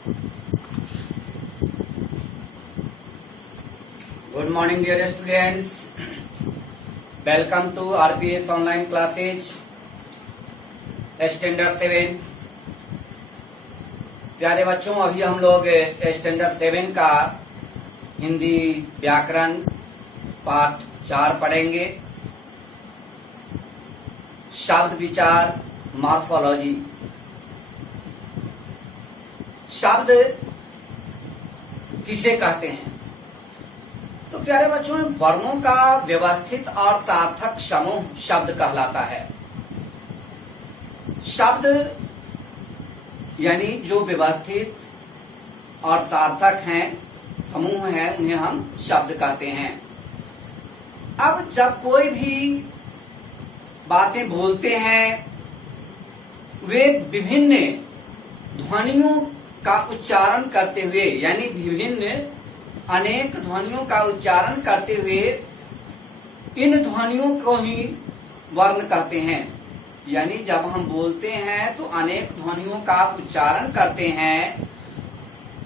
Good morning, dear students. Welcome to RPS online classes, standard 7। प्यारे बच्चों, अभी हम लोग स्टैंडर्ड 7 का हिंदी व्याकरण पाठ 4 पढ़ेंगे। शब्द विचार, मॉर्फोलॉजी। शब्द किसे कहते हैं? तो प्यारे बच्चों, वर्णों का व्यवस्थित और सार्थक समूह शब्द कहलाता है। शब्द यानी जो व्यवस्थित और सार्थक हैं, समूह हैं, उन्हें हम शब्द कहते हैं। अब जब कोई भी बातें बोलते हैं, वे विभिन्न ध्वनियों का उच्चारण करते हुए, यानी विभिन्न अनेक ध्वनियों का उच्चारण करते हुए इन ध्वनियों को ही वर्ण कहते हैं। यानी जब हम बोलते हैं तो अनेक ध्वनियों का उच्चारण करते हैं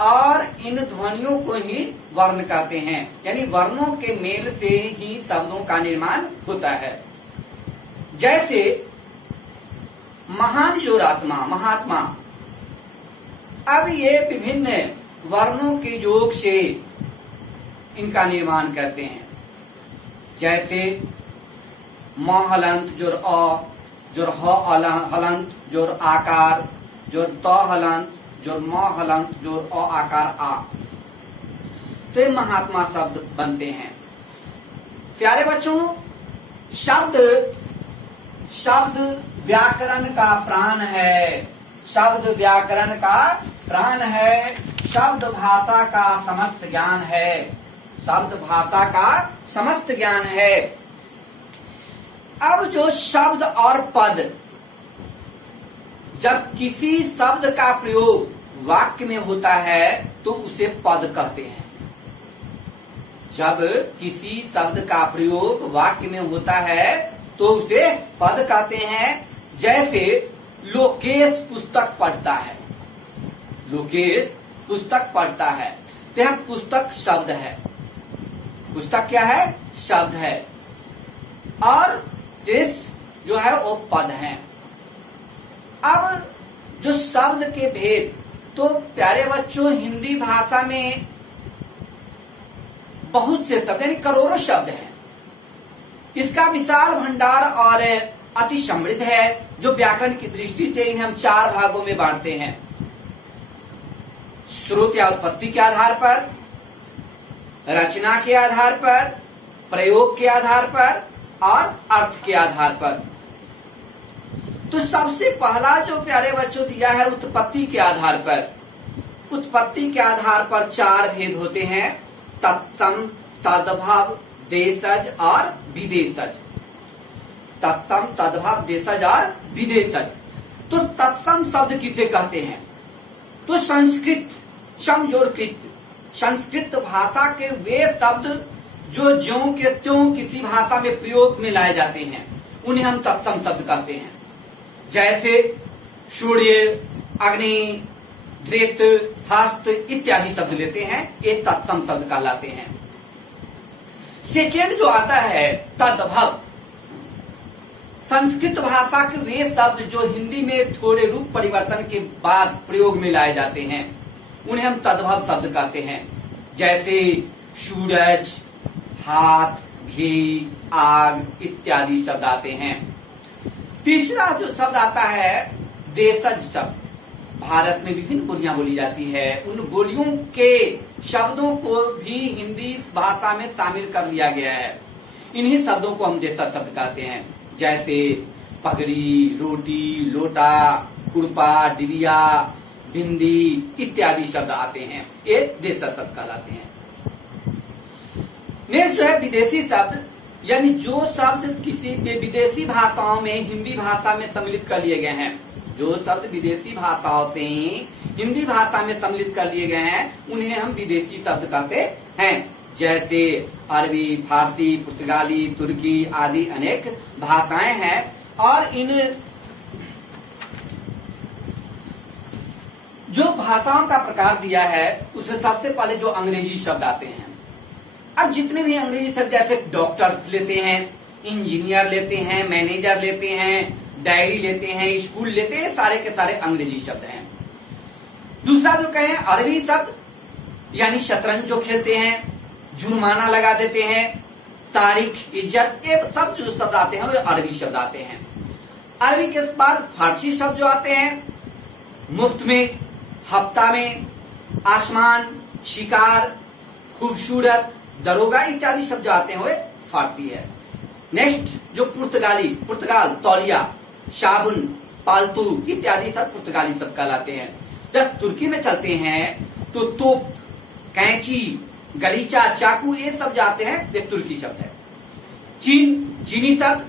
और इन ध्वनियों को ही वर्ण कहते हैं। यानी वर्णों के मेल से ही शब्दों का निर्माण होता है। जैसे महान जोरात्मा, महात्मा, अब ये विभिन्न वर्णों के योग से इनका निर्माण करते हैं। जैसे म हलंत जोर अ, जोर ह हलंत जोर आकार, जोर त हलंत जोर म हलंत जोर अ आकार आ। तो ये महात्मा शब्द बनते हैं। प्यारे बच्चों, शब्द व्याकरण का प्राण है। शब्द व्याकरण का प्राण है। शब्द भाषा का समस्त ज्ञान है। शब्द भाषा का समस्त ज्ञान है। अब जो शब्द और पद, जब किसी शब्द का प्रयोग वाक्य में होता है तो उसे पद कहते हैं। जब किसी शब्द का प्रयोग वाक्य में होता है तो उसे पद कहते हैं। जैसे लोकेश पुस्तक पढ़ता है। लोकेश पुस्तक पढ़ता है, तो यह पुस्तक शब्द है। पुस्तक क्या है? शब्द है। और शेष जो है वो पद है। अब जो शब्द के भेद, तो प्यारे बच्चों, हिंदी भाषा में बहुत से शब्द यानी करोड़ों शब्द हैं। इसका विशाल भंडार और अति समृद्ध है। जो व्याकरण की दृष्टि से इन्हें हम 4 भागों में बांटते हैं। स्रोत या उत्पत्ति के आधार पर, रचना के आधार पर, प्रयोग के आधार पर और अर्थ के आधार पर। तो सबसे पहला जो प्यारे बच्चों दिया है उत्पत्ति के आधार पर। उत्पत्ति के आधार पर 4 भेद होते हैं: तत्सम, तद्भव, देशज और विदेशज। तत्सम, तद्भव, देशज और विदेशज। तो तत्सम शब्द किसे कहते हैं? तो संस्कृत, समजोड़कृत, संस्कृत भाषा के वे शब्द जो ज्यों के त्यों किसी भाषा में प्रयोग में लाए जाते हैं, उन्हें हम तत्सम शब्द कहते हैं। जैसे सूर्य, अग्नि, धृत, हस्त इत्यादि शब्द लेते हैं, ये तत्सम शब्द कहलाते हैं। सेकेंड जो आता है तद्भव। संस्कृत भाषा के वे शब्द जो हिंदी में थोड़े रूप परिवर्तन के बाद प्रयोग में लाए जाते हैं, उन्हें हम तद्भव शब्द कहते हैं। जैसे सूरज, हाथ, घी, आग इत्यादि शब्द आते हैं। तीसरा जो शब्द आता है देशज शब्द। भारत में विभिन्न बोलियां बोली जाती है। उन बोलियों के शब्दों को भी हिंदी भाषा में शामिल कर लिया गया है। इन्हीं शब्दों को हम देशज शब्द कहते हैं। जैसे पगड़ी, रोटी, लोटा, कुड़पा, डिबिया, बिंदी इत्यादि शब्द आते हैं। ये देशज शब्द कहलाते हैं। नेक्स्ट जो है विदेशी शब्द, यानी जो शब्द किसी के विदेशी भाषाओं में हिंदी भाषा में सम्मिलित कर लिए गए हैं। जो शब्द विदेशी भाषाओं से हिंदी भाषा में सम्मिलित कर लिए गए हैं, उन्हें हम विदेशी शब्द कहते हैं। जैसे अरबी, फारसी, पुर्तगाली, तुर्की आदि अनेक भाषाएं हैं और इन जो भाषाओं का प्रकार दिया है उसमें सबसे पहले जो अंग्रेजी शब्द आते हैं। अब जितने भी अंग्रेजी शब्द जैसे डॉक्टर लेते हैं, इंजीनियर लेते हैं, मैनेजर लेते हैं, डायरी लेते हैं, स्कूल लेते हैं, सारे के सारे अंग्रेजी शब्द हैं। दूसरा जो कहें अरबी शब्द, यानी शतरंज जो खेलते हैं, जुर्माना लगा देते हैं, तारीख, इज्जत, ये सब जो शब्द आते हैं वो अरबी शब्द आते हैं। अरबी के बाद फारसी शब्द जो आते हैं, मुफ्त में, हफ्ता में, आसमान, शिकार, खूबसूरत, दरोगा इत्यादि शब्द जो आते हैं वो फारसी है। नेक्स्ट जो पुर्तगाल, तौलिया, साबुन, पालतू इत्यादि सब पुर्तगाली शब्द कहलाते हैं। जब तुर्की में चलते हैं तो तोप, कैंची, गलीचा, चाकू ये सब जो आते हैं वे तुर्की शब्द है। चीनी शब्द,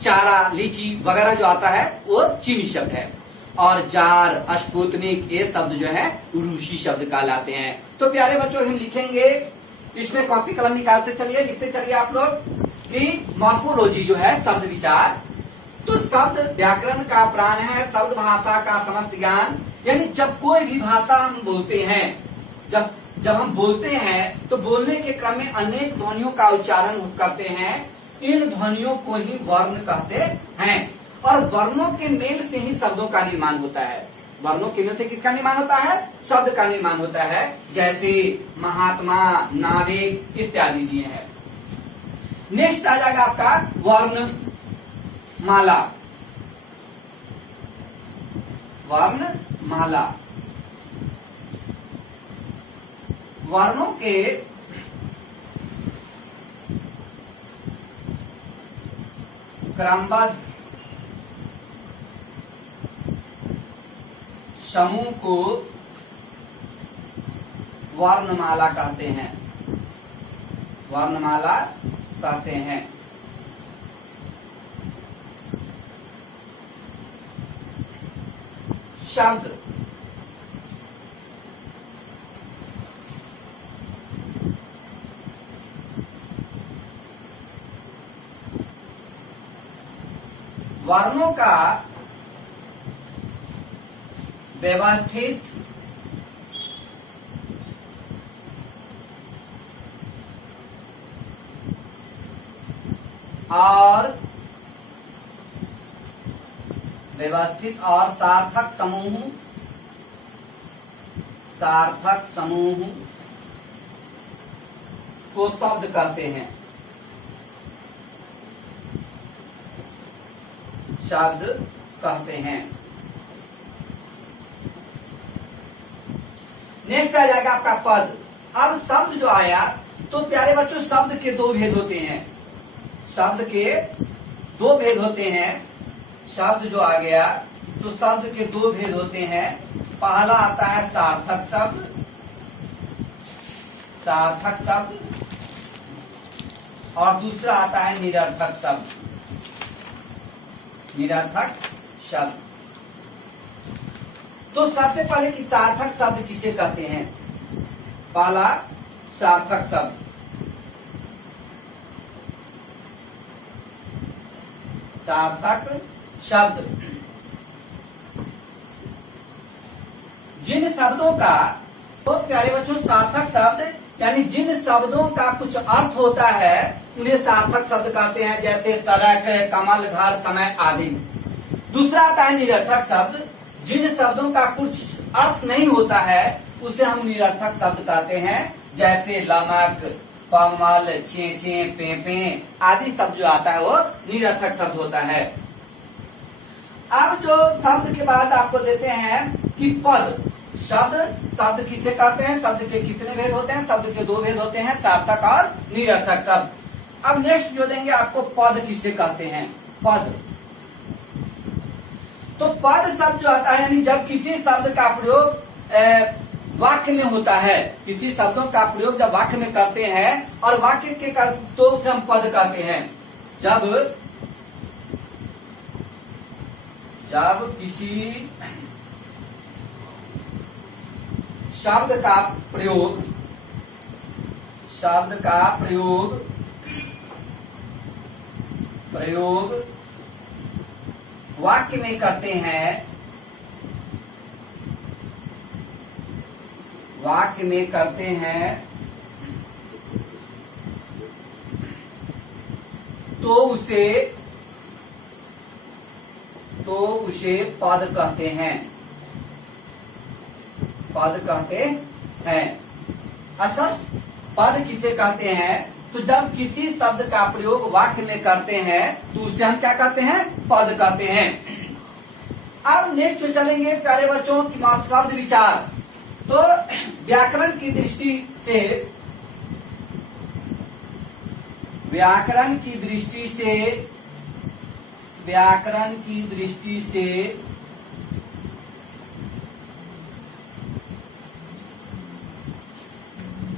चारा, लीची वगैरह जो आता है वो चीनी शब्द है। और जार, स्पुतनिक ये शब्द जो है रूसी शब्द कहलाते हैं। तो प्यारे बच्चों हम लिखेंगे, इसमें कॉपी कलम निकालते चलिए, लिखते चलिए आप लोग कि मॉर्फोलॉजी जो है शब्द विचार। तो शब्द व्याकरण का प्राण है, शब्द भाषा का समस्त ज्ञान। यानी जब कोई भी भाषा हम बोलते हैं, जब हम बोलते हैं तो बोलने के क्रम में अनेक ध्वनियों का उच्चारण करते हैं। इन ध्वनियों को ही वर्ण कहते हैं और वर्णों के मेल से ही शब्दों का निर्माण होता है। वर्णों के मेल से किसका निर्माण होता है? शब्द का निर्माण होता है। जैसे महात्मा, नाविक इत्यादि दिए हैं। नेक्स्ट आ जाएगा आपका वर्ण माला। वर्ण माला वर्णों के क्रमबद्ध समूह को वर्णमाला कहते हैं। वर्णमाला कहते हैं। शब्द वर्णों का व्यवस्थित और सार्थक समूह को शब्द कहते हैं। शब्द कहते हैं। नेक्स्ट आ जाएगा आपका पद। अब शब्द जो आया तो प्यारे बच्चों शब्द के दो भेद होते हैं। शब्द के दो भेद होते हैं। शब्द जो आ गया तो शब्द के दो भेद होते हैं। पहला आता है सार्थक शब्द और दूसरा आता है निरर्थक शब्द। तो सबसे पहले कि सार्थक शब्द किसे कहते हैं? पहला सार्थक शब्द। सार्थक शब्द जिन शब्दों का, तो प्यारे बच्चों सार्थक शब्द यानी जिन शब्दों का कुछ अर्थ होता है उन्हें सार्थक शब्द कहते हैं। जैसे सड़क, कमल, घर, समय आदि। दूसरा आता है निरर्थक शब्द। जिन शब्दों का कुछ अर्थ नहीं होता है उसे हम निरर्थक शब्द कहते हैं। जैसे लमक, पमल, चेचे, पेपे आदि शब्द जो आता है वो निरर्थक शब्द होता है। अब जो शब्द के बाद आपको देते हैं कि पद। शब्द किसे कहते हैं? शब्द के कितने भेद होते हैं? शब्द के दो भेद होते हैं, सार्थक और निरर्थक शब्द। अब नेक्स्ट जो देंगे आपको पद किसे कहते हैं? पद। तो पद शब्द जो आता है यानी जब किसी शब्द का प्रयोग वाक्य में होता है, किसी शब्दों का प्रयोग जब वाक्य में करते हैं और वाक्य के कर तो उसे हम पद कहते हैं। जब किसी शब्द का प्रयोग वाक्य में करते हैं वाक्य में करते हैं तो उसे पद कहते हैं। पद कहते हैं। स्पष्ट? पद किसे कहते हैं? तो जब किसी शब्द का प्रयोग वाक्य में करते हैं तो उसे हम क्या कहते हैं? पद कहते हैं। अब नेक्स्ट चलेंगे प्यारे बच्चों की शब्द विचार। तो व्याकरण की दृष्टि से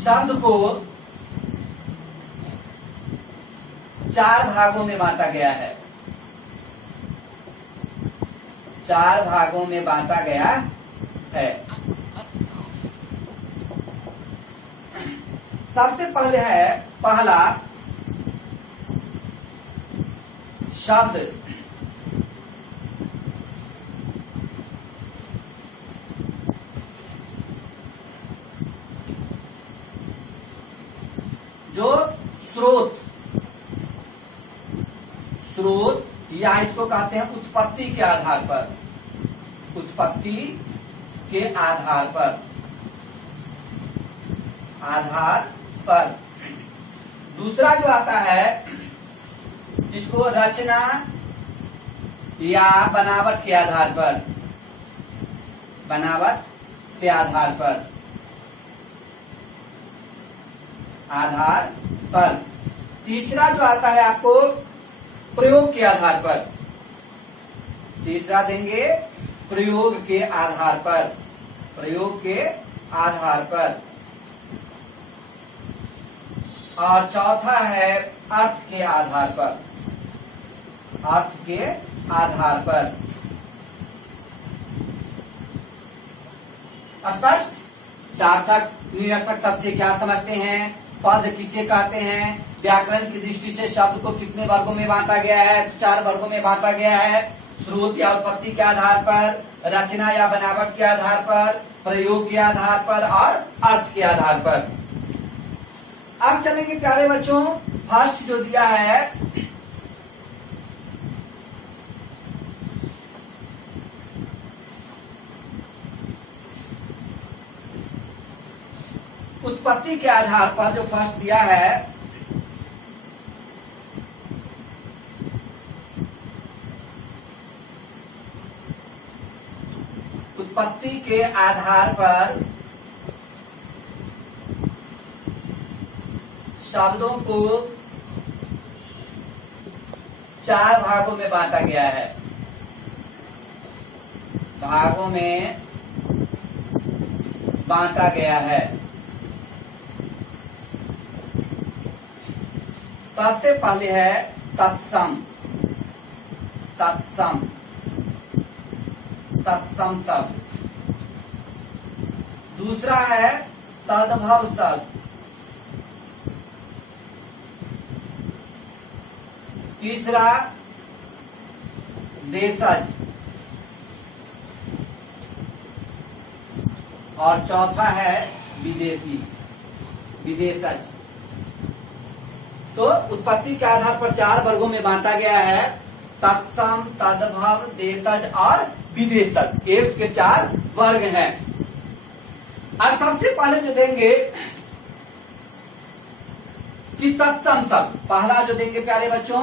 शब्द को 4 भागों में बांटा गया है। 4 भागों में बांटा गया है। सबसे पहला शब्द जो स्रोत या इसको कहते हैं उत्पत्ति के आधार पर। दूसरा जो आता है जिसको रचना या बनावट के आधार पर। तीसरा जो आता है आपको प्रयोग के आधार पर। तीसरा देंगे प्रयोग के आधार पर। और चौथा है अर्थ के आधार पर। स्पष्ट? सार्थक निरर्थक तथ्य क्या समझते हैं? पद किसे कहते हैं? व्याकरण की दृष्टि से शब्द को कितने वर्गों में बांटा गया है? 4 वर्गों में बांटा गया है। स्रोत या उत्पत्ति के आधार पर, रचना या बनावट के आधार पर, प्रयोग के आधार पर और अर्थ के आधार पर। अब चलेंगे प्यारे बच्चों, फर्स्ट जो दिया है उत्पत्ति के आधार पर, जो फर्स्ट दिया है उत्पत्ति के आधार पर शब्दों को 4 भागों में बांटा गया है। सबसे पहले है तत्सम शब्द। दूसरा है तद्भव शब्द। तीसरा देशज और चौथा है विदेशज। तो उत्पत्ति के आधार पर 4 वर्गों में बांटा गया है। तत्सम, तद्भव, देशज और विदेशज। एक के 4 वर्ग हैं। अब सबसे पहले जो देंगे कि तत्सम शब्द, पहला जो देंगे प्यारे बच्चों,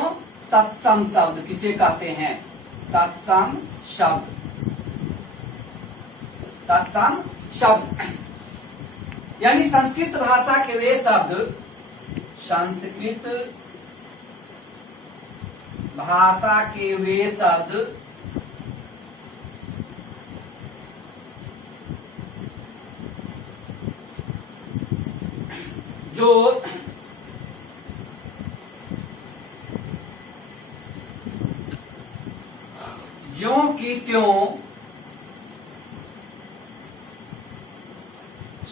तत्सम शब्द किसे कहते हैं? तत्सम शब्द यानी संस्कृत भाषा के वे शब्द जो ज्यों की त्यों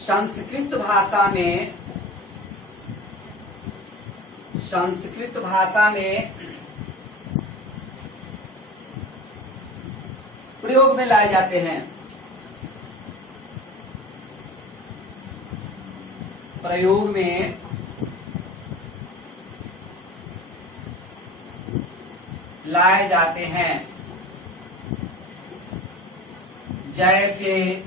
संस्कृत भाषा में प्रयोग में लाए जाते हैं। प्रयोग में लाए जाते हैं। जैसे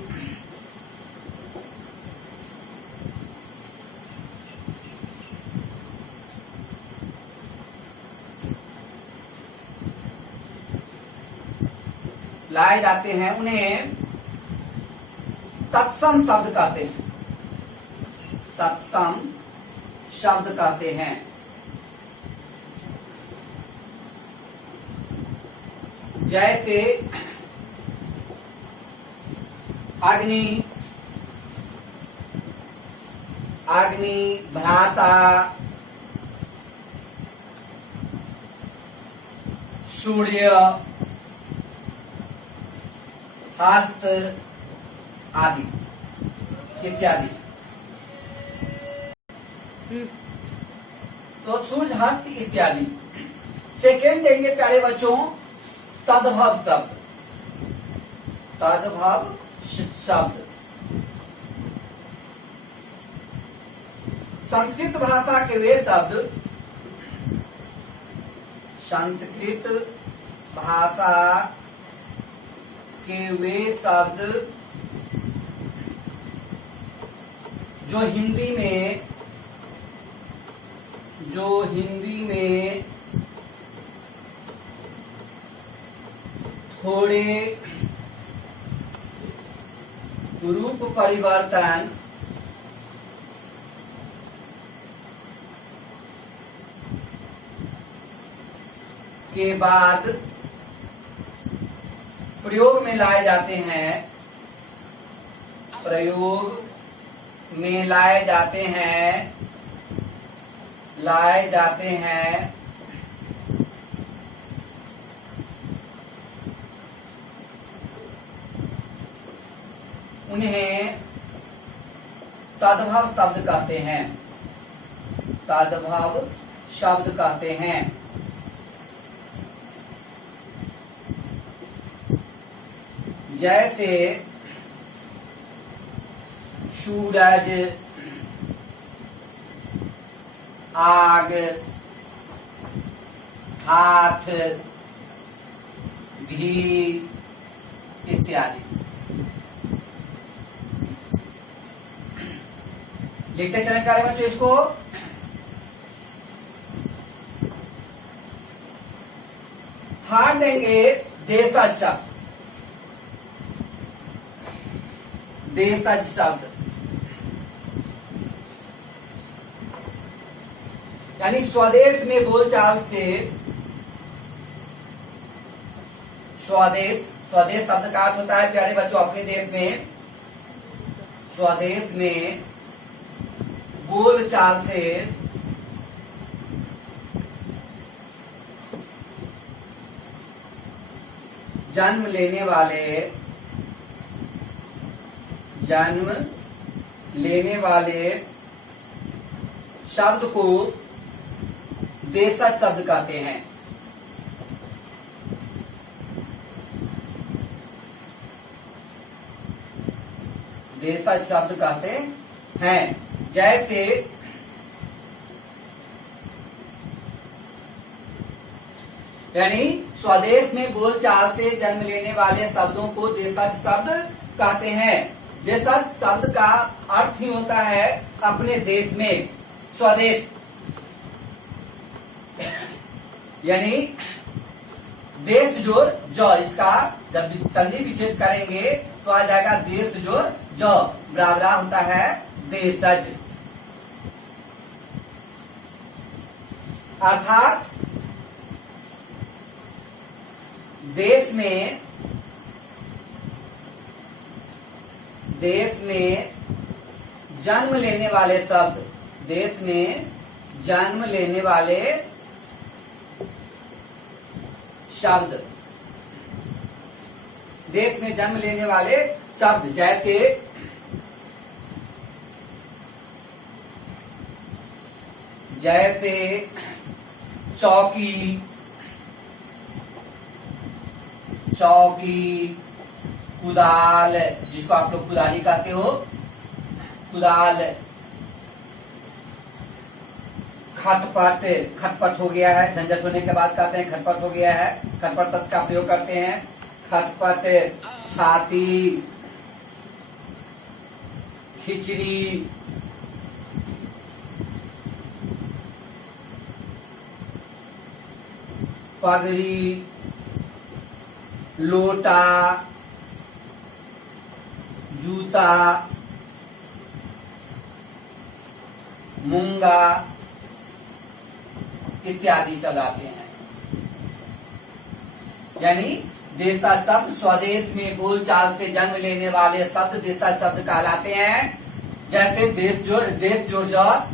लाए जाते हैं, उन्हें तत्सम शब्द कहते हैं। तत्सम शब्द कहते हैं। जैसे अग्नि, अग्नि, भ्राता, सूर्य, हस्त आदि इत्यादि। तो सूर्य, हस्त इत्यादि। सेकेंड देंगे प्यारे बच्चों तद्भव शब्द। तद्भव शब्द संस्कृत भाषा के वे शब्द, संस्कृत भाषा के वे शब्द जो हिंदी में थोड़े रूप परिवर्तन के बाद प्रयोग में लाए जाते हैं, प्रयोग में लाए जाते हैं, उन्हें तद्भव शब्द कहते हैं। तद्भव शब्द कहते हैं। जैसे सूरज, आग, हाथ, घी इत्यादि। लिखते चलें प्यारे बच्चों इसको। हार देंगे देशज शब्द। देशज शब्द यानी स्वदेश में बोलचाल से, स्वदेश शब्द का अर्थ होता है प्यारे बच्चों अपने देश में, स्वदेश में बोलचाल से जन्म लेने वाले शब्द को देशज शब्द कहते हैं। देशज शब्द कहते हैं। जैसे यानी स्वदेश में बोलचाल से जन्म लेने वाले शब्दों को देशज शब्द कहते हैं। देशज शब्द का अर्थ ही होता है अपने देश में, स्वदेश। यानी देश जोड़ ज, इसका जब संधि विच्छेद करेंगे तो आ जाएगा देश जोड़ ज बराबर होता है देशज। अर्थात देश में जन्म लेने वाले शब्द, देश में जन्म लेने वाले शब्द, देश में जन्म लेने वाले शब्द। जैसे चौकी, कुदाल, जिसको आप लोग कुदाली कहते हो, कुदाल, खटपट, खटपट हो गया है, झंझट होने के बाद कहते हैं खटपट हो गया है, खटपट शब्द का प्रयोग करते हैं। खटपट, छाती, खिचड़ी, पगड़ी, लोटा, जूता, मूंगा इत्यादि सब आते हैं। यानी देवता शब्द स्वदेश में बोलचाल से जन्म लेने वाले शब्द देवता शब्द कहलाते हैं। जैसे देश जो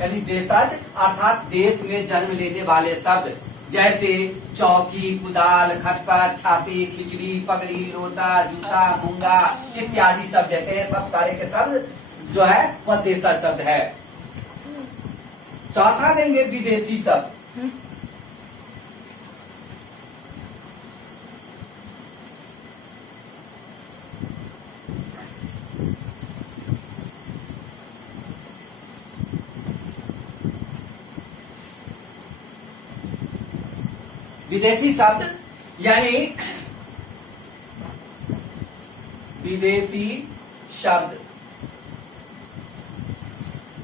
यानी देशज अर्थात देश में जन्म लेने वाले शब्द, जैसे चौकी, कुदाल, खटपट, छाती, खिचड़ी, पगड़ी, लोटा, जूता, मूंगा इत्यादि शब्द देते हैं। सब सारे के शब्द जो है वह देशज शब्द है। चौथा देंगे विदेशी शब्द। विदेशी शब्द यानी विदेशी शब्द,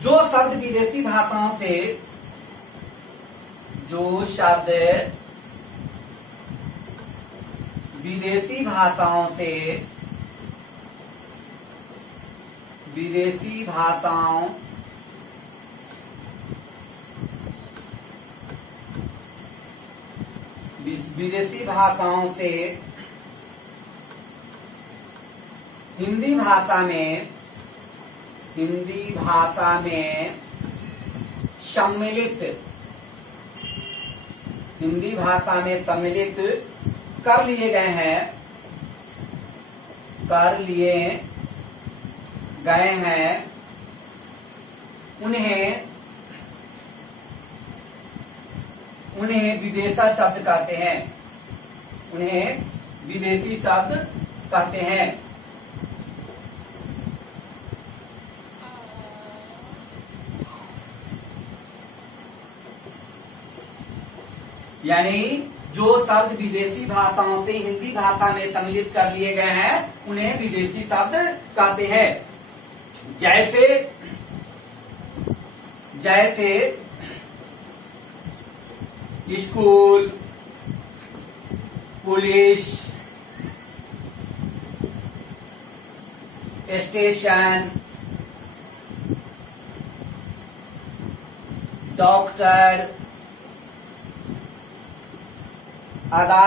जो शब्द विदेशी भाषाओं से, जो शब्द विदेशी भाषाओं से, विदेशी भाषाओं विदेशी भाषाओं से हिंदी भाषा में सम्मिलित, हिंदी भाषा में सम्मिलित कर लिए गए हैं, उन्हें विदेशी शब्द कहते हैं, उन्हें विदेशी शब्द कहते हैं। यानी जो शब्द विदेशी भाषाओं से हिंदी भाषा में सम्मिलित कर लिए गए हैं उन्हें विदेशी शब्द कहते हैं। जैसे स्कूल, पुलिस, स्टेशन, डॉक्टर, अदालत।